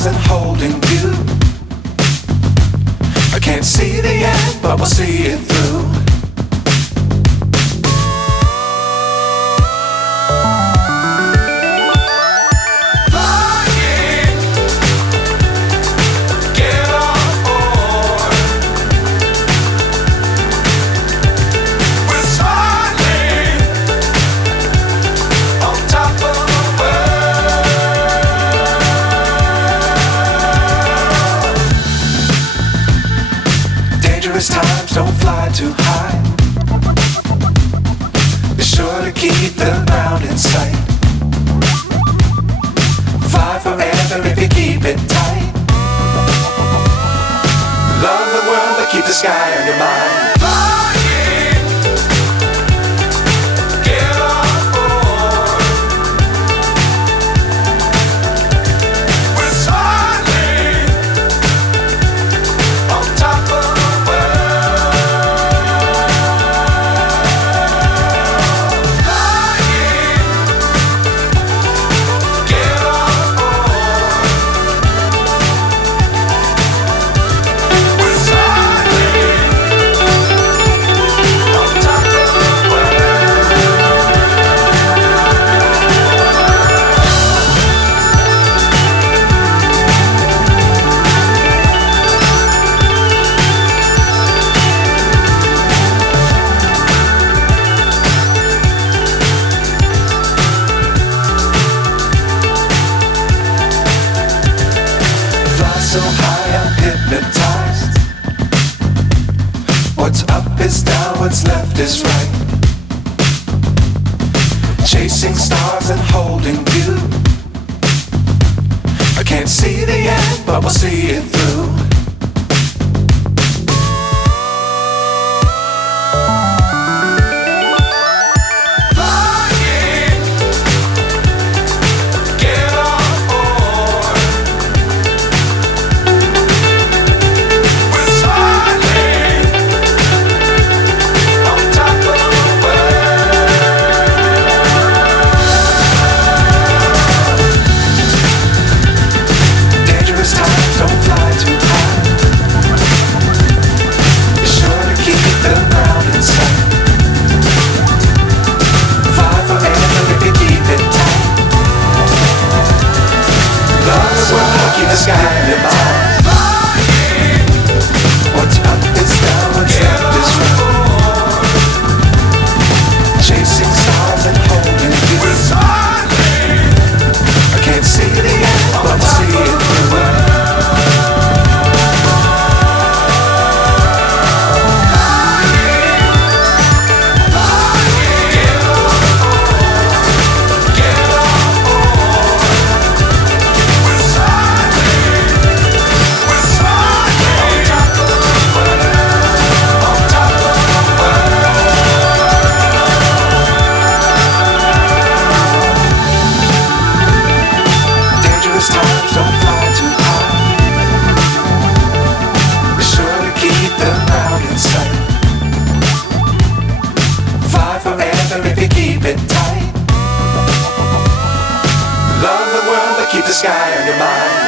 stars and holding you. I can't see the end, but we'll see it through. Times don't fly too high. Be sure to keep the ground in sight. Fly forever if you keep it tight. Love the world but keep the sky on your mind. So high I'm hypnotized. What's up is down, what's left is right. Chasing stars and holding you. I can't see the end, but we'll see it through. Keep the sky in your mind. What's up is down, what's left is right. Chasing stars and holding you. I can't see the end, but we'll see it through. Keep the sky on your mind.